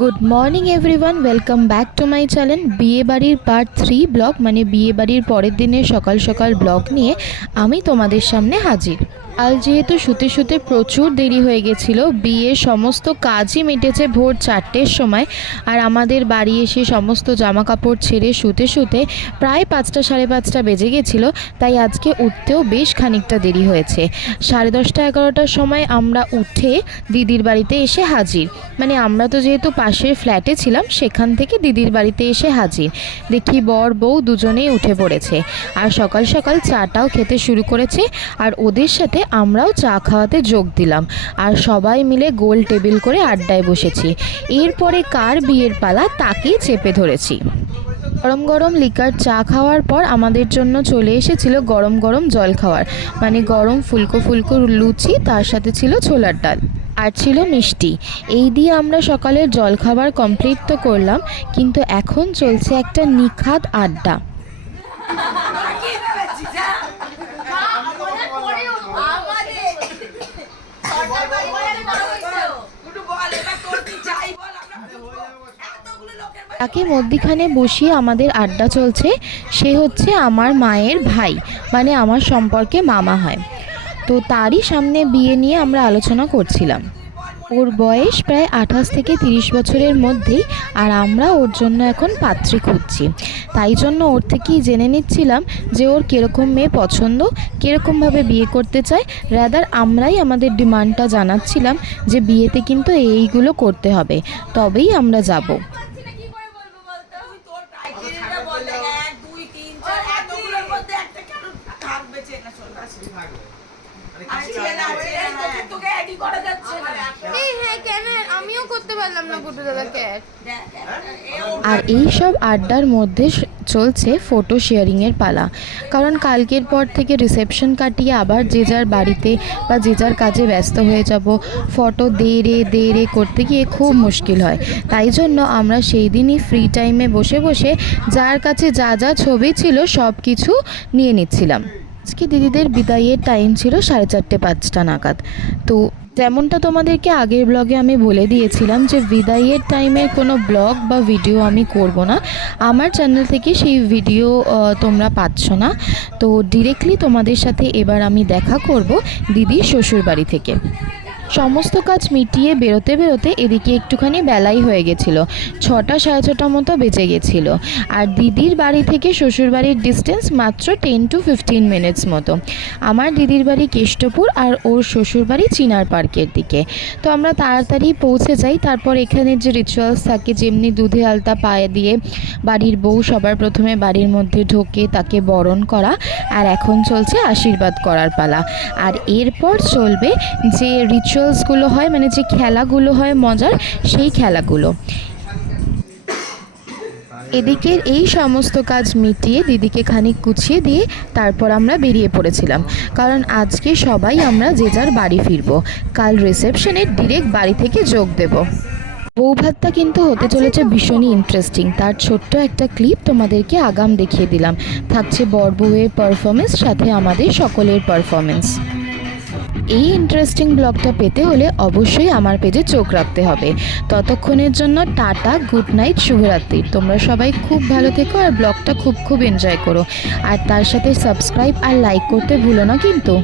Good morning everyone, welcome back to my channel. বিয়ে বাড়ির part 3 blog, মানে বিয়ে বাড়ির পরের দিনের সকাল সকাল ব্লগ নিয়ে আমি তোমাদের সামনে হাজির। কাল যেহেতু শুতে শুতে প্রচুর দেরি হয়ে গেছিলো, বিয়ের সমস্ত কাজই মিটেছে ভোর 4টের সময়, আর আমাদের বাড়ি এসে সমস্ত জামা কাপড় ছেড়ে শুতে শুতে প্রায় 5টা সাড়ে 5টা বেজে গেছিলো। তাই আজকে উঠতেও বেশ খানিকটা দেরি হয়েছে। 10:30 11টার সময় আমরা উঠে দিদির বাড়িতে এসে হাজির। মানে আমরা তো যেহেতু পাশের ফ্ল্যাটে ছিলাম, সেখান থেকে দিদির বাড়িতে এসে হাজির। দেখি বর বউ দুজনেই উঠে পড়েছে, আর সকাল সকাল চাটাও খেতে শুরু করেছে, আর ওদের সাথে আমরাও চা খাওয়াতে যোগ দিলাম, আর সবাই মিলে গোল টেবিল করে আড্ডায় বসেছি। এরপরে কার বিয়ের পালা তাকেই চেপে ধরেছি। গরম গরম লিকার চা খাওয়ার পর আমাদের জন্য চলে এসেছিল গরম গরম জল খাওয়ার, মানে গরম ফুলকো ফুলকো লুচি, তার সাথে ছিল ছোলার ডাল আর ছিল মিষ্টি। এই দিয়ে আমরা সকালের জল খাবার কমপ্লিট তো করলাম, কিন্তু এখন চলছে একটা নিখাত আড্ডা। তাকে মধ্যিখানে বসিয়ে আমাদের আড্ডা চলছে। সে হচ্ছে আমার মায়ের ভাই, মানে আমার সম্পর্কে মামা হয়। তো তারই সামনে বিয়ে নিয়ে আমরা আলোচনা করছিলাম। ওর বয়স প্রায় 28 থেকে 30 বছরের মধ্যেই, আর আমরা ওর জন্য এখন পাত্রী খুঁজছি। তাই জন্য ওর থেকেই জেনে নিচ্ছিলাম যে ওর কীরকম মেয়ে পছন্দ, কীরকমভাবে বিয়ে করতে চায়। রাদার আমরাই আমাদের ডিমান্ডটা জানাচ্ছিলাম যে বিয়েতে কিন্তু এইগুলো করতে হবে, তবেই আমরা যাব। আর এই সব আড্ডার মধ্যে চলছে ফটো শেয়ারিংয়ের পালা, কারণ কালকের পর থেকে রিসেপশন কাটিয়ে আবার যে যার বাড়িতে বা যে যার কাজে ব্যস্ত হয়ে যাব। ফটো দে রে করতে গিয়ে খুব মুশকিল হয়। তাই জন্য আমরা সেই দিনই ফ্রি টাইমে বসে বসে যার কাছে যা যা ছবি ছিল সব কিছু নিয়ে নিচ্ছিলাম। আজকে দিদিদের বিদায়ের টাইম ছিল 4:30 5টা নাগাদ। তো যেমনটা তোমাদেরকে আগের ব্লগে আমি বলে দিয়েছিলাম যে বিদায়ের টাইমের কোনো ব্লগ বা ভিডিও আমি করব না, আমার চ্যানেল থেকে সেই ভিডিও তোমরা পাচ্ছ না। তো ডিরেক্টলি তোমাদের সাথে এবার আমি দেখা করব দিদির শ্বশুরবাড়ি থেকে। সমস্ত কাজ মিটিয়ে বেরোতে বেরোতে এদিকে একটুখানি বেলাই হয়ে গেছিলো, 6টা সাড়ে 6টা মতো বেজে গেছিলো। আর দিদির বাড়ি থেকে শ্বশুরবাড়ির ডিস্টেন্স মাত্র 10 to 15 মিনিটস মতো। আমার দিদির বাড়ি কেষ্টপুর, আর ওর শ্বশুরবাড়ি চিনার পার্কের দিকে। তো আমরা তাড়াতাড়ি পৌঁছে যাই। তারপর এখানে যে রিচুয়ালস থাকে, যেমনি দুধে আলতা পায়ে দিয়ে বাড়ির বউ সবার প্রথমে বাড়ির মধ্যে ঢোকে, তাকে বরণ করা, আর এখন চলছে আশীর্বাদ করার পালা। আর এরপর চলবে যে রিচুয়ালসগুলো হয়, মানে যে খেলাগুলো হয় মজার, সেই খেলাগুলো। এদিকের এই সমস্ত কাজ মিটিয়ে দিদিকে খানিক গুছিয়ে দিয়ে তারপর আমরা বেরিয়ে পড়েছিলাম, কারণ আজকে সবাই আমরা যে যার বাড়ি ফিরবো। কাল রিসেপশনে ডিরেক্ট বাড়ি থেকে যোগ দেব। বৌভাতটা কিন্তু হতে চলেছে ভীষণই ইন্টারেস্টিং। তার ছোট্ট একটা ক্লিপ তোমাদেরকে আগাম দেখিয়ে দিলাম। থাকছে বর বউয়ের পারফরমেন্স, সাথে আমাদের সকলের পারফরমেন্স। এই ইন্টারেস্টিং ব্লগটা পেতে হলে অবশ্যই আমার পেজে চোখ রাখতে হবে। ততক্ষণের জন্য টাটা, গুড নাইট, শুভরাত্রি। তোমরা সবাই খুব ভালো থেকো, আর ব্লগটা খুব এনজয় করো, আর তার সাথে সাবস্ক্রাইব আর লাইক করতে ভুলো না কিন্তু।